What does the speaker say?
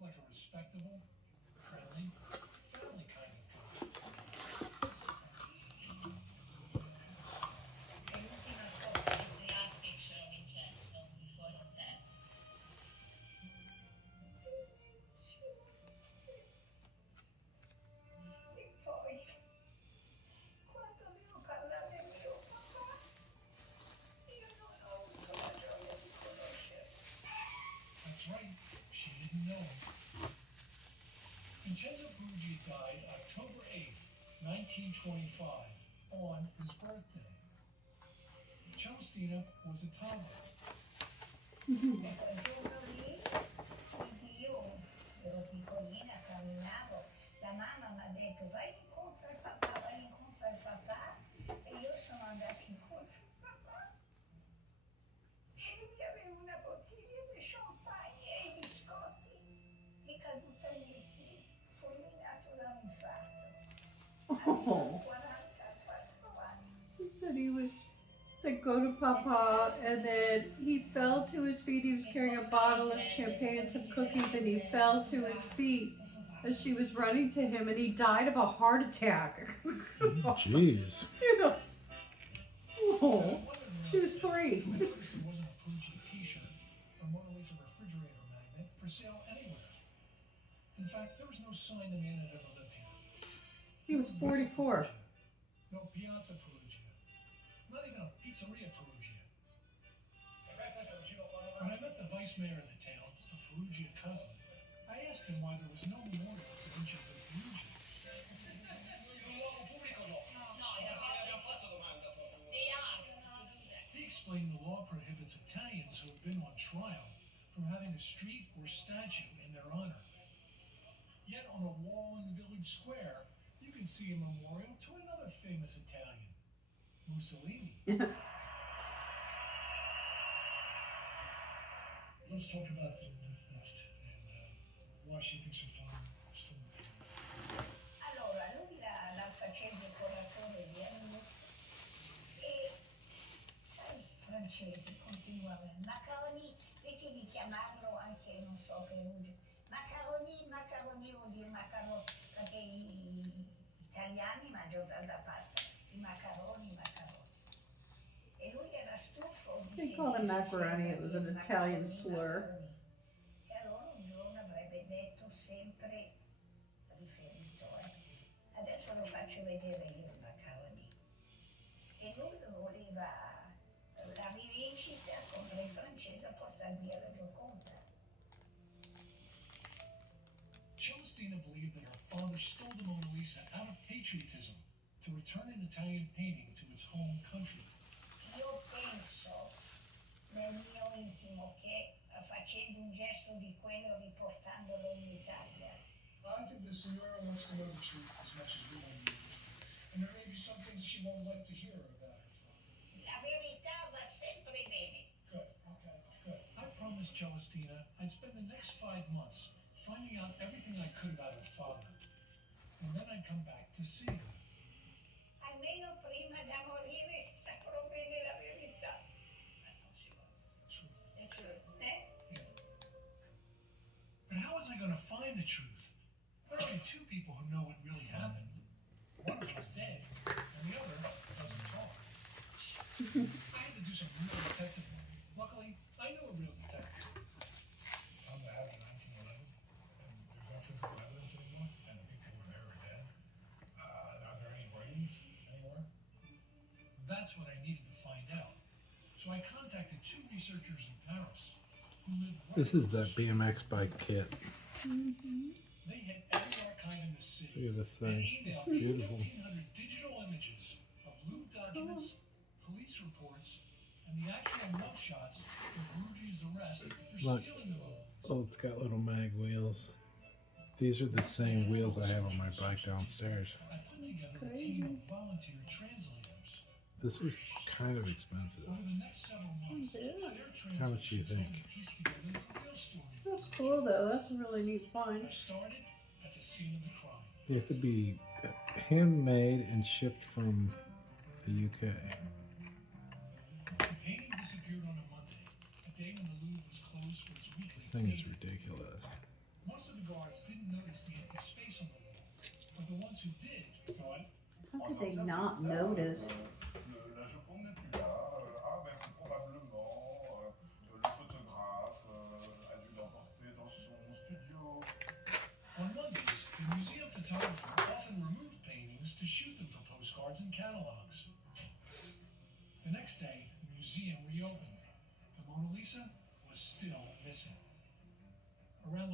looked like a respectable, friendly, family kind of guy. L'ultima foto is the last picture of Vincenzo before his death. E poi, quando devo parlare del mio papà, io non ho avuto la gioia di conoscerlo. That's right, she didn't know him. Vincenzo Peruggi died October 8th, 1925, on his birthday. Celestina was a toddler. E quel giorno lì, quindi io ero piccolina, camminavo, la mamma mi ha detto vai incontro al papà, vai incontro al papà, e io sono andata incontro al papà. E lui aveva una bottiglia di champagne e i biscotti, è caduto ai miei piedi, fulminato da un infarto. Avevo 44 anni. He said go to Papa, and then he fell to his feet. He was carrying a bottle of champagne and some cookies, and he fell to his feet as she was running to him, and he died of a heart attack. Jeez. You know. Oh, she was 3. I noticed there wasn't a Peruggi t-shirt or Mona Lisa refrigerator magnet for sale anywhere. In fact, there was no sign the man had ever lived here. He was 44. No Piazza Perugia. Not even a Pizzeria Perugia. When I met the vice mayor of the town, a Perugia cousin, I asked him why there was no memorial to Vincenzo Peruggi. They asked to do that. He explained the law prohibits Italians who have been on trial from having a street or statue in their honor. Yet on a wall in the village square, you can see a memorial to another famous Italian, Mussolini. Let's talk about the theft and why she thinks her father stole the car. Allora, lui la faceva il decoratore di anni e, sai, i francesi continuavano, macaroni, invece di chiamarlo anche, non so, Perugia, macaroni vuol dire macaroni, perché gli italiani mangiano tanta pasta, i macaroni. E lui era stufo di They called him sentirsi macaroni. sempre It was an dire Italian macaroni. slur. E allora un giorno avrebbe detto sempre riferito, adesso lo faccio vedere io il macaroni. E lui voleva la rivincita contro i francesi a portare via la Gioconda. Celestina believed that her father stole the Mona Lisa out of patriotism to return an Italian painting to its home country. Io penso nel mio intimo che facendo un gesto di quello riportandolo in Italia. I think the Signora wants to know the truth as much as we want to know the truth. And there may be some things she won't like to hear about her father. La verità va sempre bene. Good, okay, good. I promised Celestina I'd spend the next 5 months finding out everything I could about her father. And then I'd come back to see her. Almeno prima da morire saprò bene la verità. That's all she was. Truth. The truth. Yeah. But how was I going to find the truth? There are only 2 people who know what really happened. One of them is dead, and the other doesn't talk. I had to do some real detective work. Luckily, I knew a real detective. Found the hat on 1911, and there's no physical evidence anymore, and the people who were there are dead. Are there any writings anywhere? That's what I needed to find out. So I contacted 2 researchers in Paris who lived right This is across that the street. BMX bike kit. They hit every archive in the city. Look at this and thing. emailed It's me beautiful. 1,500 digital images of loot documents, police reports, and the actual mugshots for Peruggi's arrest for Look. stealing the Mona Lisa. Oh, it's got little mag wheels. These are the same wheels I have on my bike downstairs. I put together a team of volunteer translators. This was kind of expensive. Over the next several months, Yeah. their How much do you translations think? helped me piece together the real story. That's cool though. That's a really neat find. I started at the scene of the crime. They have to be handmade and shipped from the UK. The painting disappeared on a Monday, a day when the Louvre was closed for its weekly This thing is fee. ridiculous. Most of the guards didn't notice the empty space on the wall, but the ones who did thought, How could they not notice? La Joconde n'est plus là. Probablement, le photographe a dû l'emporter dans son studio. on Mondays, the museum photographer often removed paintings to shoot them for postcards and catalogs. The next day, the museum reopened. The Mona Lisa was still missing. Around